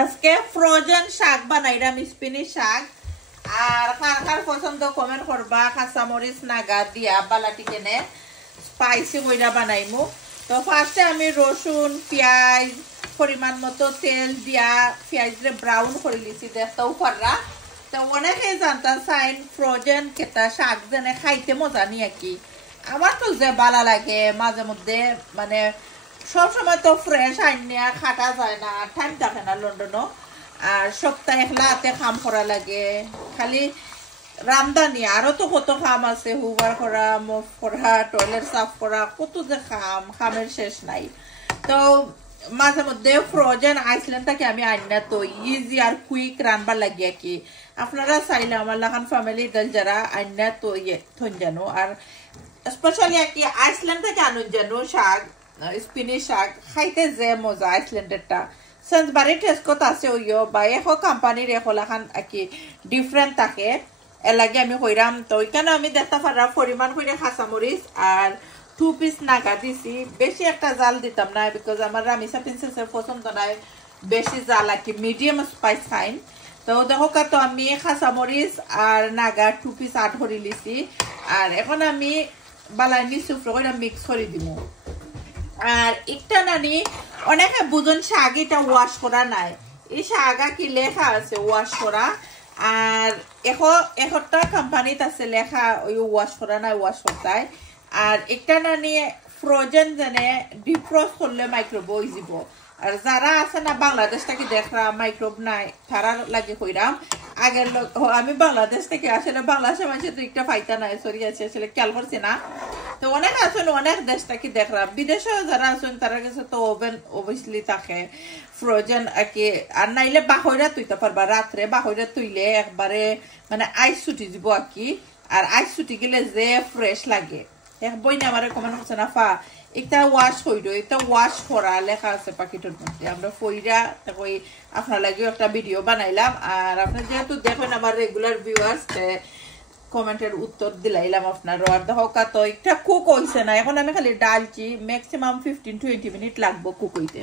আজকে ফ্রোজেন শাক বানাইলাম, স্পিনিশ শাক। আর কার কার পছন্দ কমেন্ট করবা। কাঁচামরিচ নাগা দিয়া বালাটি কেনে স্পাইসি কইরা বানাইমু। তো ফার্স্টে আমি রসুন পেঁয়াজ পরিমাণ মতো তেল দিয়া পেঁয়াজরে ব্রাউন করে লিছি দেখতেও পাররা। তো অনেকে জানতা চাইন ফ্রোজেন কেতা শাক যেনে খাইতে মজা নিয়ে কি। আমার তো যে ভালো লাগে মাঝে মধ্যে, মানে সবসময় তো ফ্রেশ আইনিয়া খাটা যায় না, টাইম থাকে না লন্ডনও। আর সপ্তাহে একলাতে কাম করা লাগে, খালি রামদানি আরো তো কত কাম আছে, হুবার করা, মুভ করা, টয়লেট সাফ করা, কত যে কামের শেষ নাই। তো মাঝে মধ্যে ফ্রোজেন আইসল্যান্ড থেকে আমি আইনা তো ইজি আর কুইক রানবার লাগিয়া কি। আপনারা চাইলে আমার লাখান ফ্যামিলি যারা আইনা তো থন জানো। আর স্পেশালি কি আইসল্যান্ড থেকে আনুন জানো শাক, স্পিনিশ শাক খাইতে যে মজা আইসল্যান্ডেরটা সেন্সবারি টেস্ট কত আছে ওইও বা এখো কোম্পানির এখলাখান কি ডিফারেন্ট থাকে। এর লাগে আমি কইরাম। তো ওইখানে আমি দেখতে পারলাম পরিমাণ করে কাঁচামরিচ আর 2 পিস নাগা দিছি। বেশি একটা জাল দিতাম না, বিকজ আমার রামিসা প্রিন্সেসের পছন্দ নাই বেশি জাল আর কি, মিডিয়াম স্পাইস খাইন। তো দেখো তো আমি কাঁচামরিচ আর নাগা 2 পিস আড করে লিছি। আর এখন আমি বালানি সুফ্রো করে মিক্স করে দিব। আর একটা নানি অনেকে বুঝুন শাক এটা ওয়াশ করা নাই, এই শাগা কি লেখা আছে ওয়াশ করা। আর একটা কোম্পানিতে আছে লেখা ওই ওয়াশ করা নাই, ওয়াশ করতে। আর একটা নানি ফ্রোজেন জানে ডিফ্রস্ট করলে মাইক্রোব হয়ে যাব। আর যারা আছে না বাংলাদেশ থেকে দেখরা মাইক্রোব নাই তারা লাগে কইরাম। আগের লোক আমি বাংলাদেশ থেকে আসলে বাংলাদেশের মানুষ তো একটা ফাইতা নাই, সরি আছে আসলে খেয়াল করছি না। তো অনেক আছেন অনেক দেশ থেকে দেখরা, বিদেশেও যারা আছেন তারা কাছে তো ওভেন অবভিয়াসলি থাকে ফ্রোজেন আর কি। আর নাইলে বাহইরা তুইতে পারবা, রাত্রে বাহইরা তুইলে একবারে মানে আইস ছুটি দিব আর কি। আর আইস ছুটি গেলে যে ফ্রেশ লাগে। এক বই না আমার কমেন্ট করছে না ফা এটা ওয়াশ কইরো, এটা ওয়াশ করা লেখা আছে প্যাকেটের মধ্যে। আমরা কইরা ওই আপনার লাগেও একটা ভিডিও বানাইলাম। আর আপনার যেহেতু দেখেন আমার রেগুলার ভিউয়ার্স, কমেন্টের উত্তর দিলাইলাম আপনারও। আর দেখো তো একটা কুক হইছে না, এখন আমি খালি ডালছি, ম্যাক্সিমাম 15-20 মিনিট লাগবো কুক হইতে।